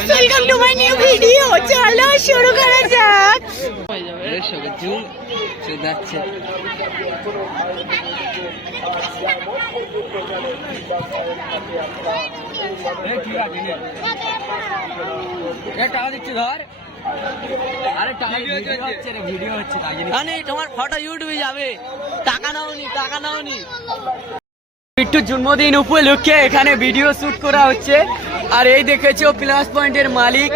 Guys welcome to my new video. চলো শুরু করা যাক। তোমার ফটো ইউটিউবে যাবে। টাকা নাওনি টাকা নাওনি। বিট্টুর জন্মদিন উপলক্ষে এখানে ভিডিও শুট করা হচ্ছে। আর এই দেখেছ প্লাস পয়েন্টের মালিক।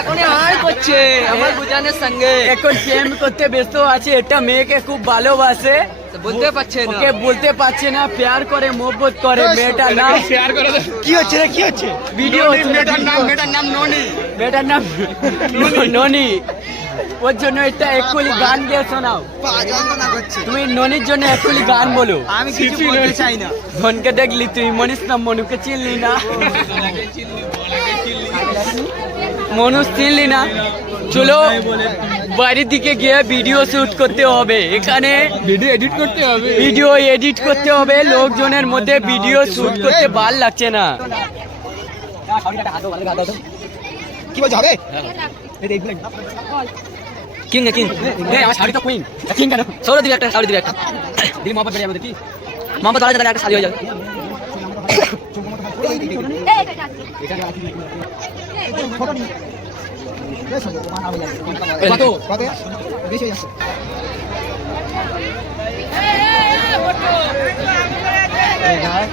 এখন হাই করছে আমার বুঝানের সঙ্গে। এখন প্রেম করতে ব্যস্ত আছে একটা মেয়েকে খুব ভালোবাসে। বলতে পারছে না। ওকে বলতে পারছে না প্যার করে মোহব্বত করে মেয়েটার নাম শেয়ার করে কি হচ্ছে রে কি হচ্ছে? ভিডিও মেয়েটার নাম মেয়েটার নাম ননি। মেয়েটার নাম ননি। ওর জন্য একটা একুলি গান দিয়ে শোনাও। তুমি ননির জন্য একুলি গান বলো। আমি কিছু বলতে চাই না। ধনকে দেখলি তুই মনিস না মনুকে চিনলি না। মনুষ চিনলি না। চলো বাড়ির দিকে গিয়ে ভিডিও শুট করতে হবে। এখানে ভিডিও এডিট করতে হবে। ভিডিও এডিট করতে হবে। লোকজনের মধ্যে ভিডিও শুট করতে ভালো লাগছে না। কি বলছে হবে কিং কিং আমার শাড়ি তো কুইন কিং কেন সৌরভ দিবি একটা শাড়ি দিবি একটা দিদি মহাপত বেরিয়ে আমাদের কি তাহলে তাহলে একটা শাড়ি হয়ে যাবে কত কত বেশি হয়ে যাচ্ছে হ্যাঁ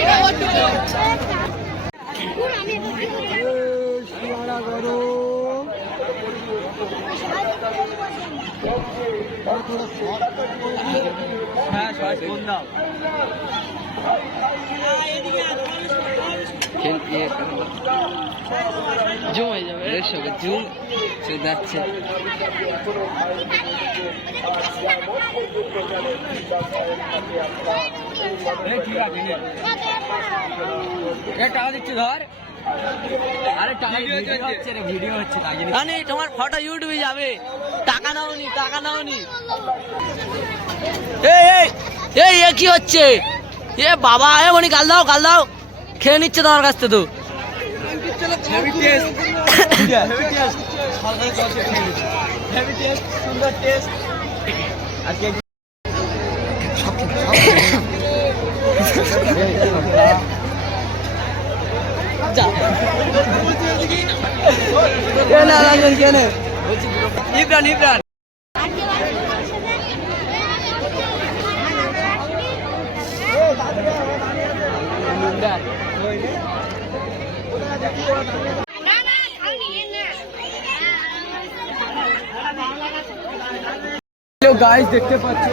শর্ট জুম হয়ে যাবে। এর সঙ্গে জুম যাচ্ছে। টাকা দিচ্ছি ধর। আরে টাকা হচ্ছে রে ভিডিও হচ্ছে আরে তোমার ফটো ইউটিউবে যাবে। টাকা নাওনি টাকা নাওনি এই এই এই এ কি হচ্ছে? এ বাবা এ মনি গাল দাও গাল দাও। খেয়ে নিচ্ছে তোমার কাছ থেকে তো। ইব্রান ইব্রান হ্যালো গাইস দেখতে পাচ্ছ?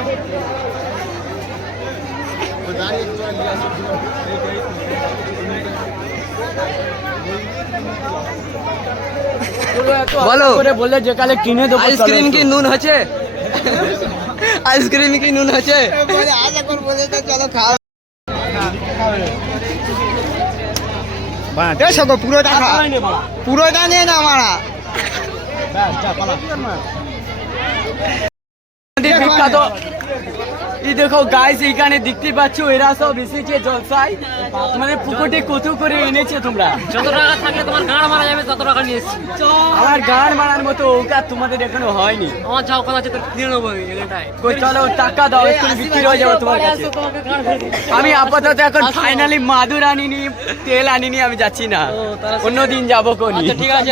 বলো। বললে যে কালে কিনে দেবো আইসক্রিম কি নুন আছে আইসক্রিম কি নুন আছে বলে আজ এখন বলে তো চলো খাও দেড়শো গো পুরোটা খা পুরোটা নিয়ে না মারা বিখ্যাত এই দেখো গাইস এইখানে দেখতে পাচ্ছ এরা সব এসেছে জলসায়। মানে পুকুরটি কত করে এনেছে তোমরা। যত টাকা থাকলে তোমার গাড় মারা যাবে তত টাকা নিয়ে এসেছি। আমার গান মারার মতো ওটা তোমাদের এখনও হয়নি। আমার যাও কথা আছে তোর কিনে নেব আমি কই চলো টাকা দাও একটু বিক্রি হয়ে যাবে তোমার কাছে। আমি আপাতত এখন ফাইনালি মাদুর আনিনি তেল আনিনি আমি যাচ্ছি না। ও, তাহলে অন্য দিন যাব কোনি। আচ্ছা ঠিক আছে।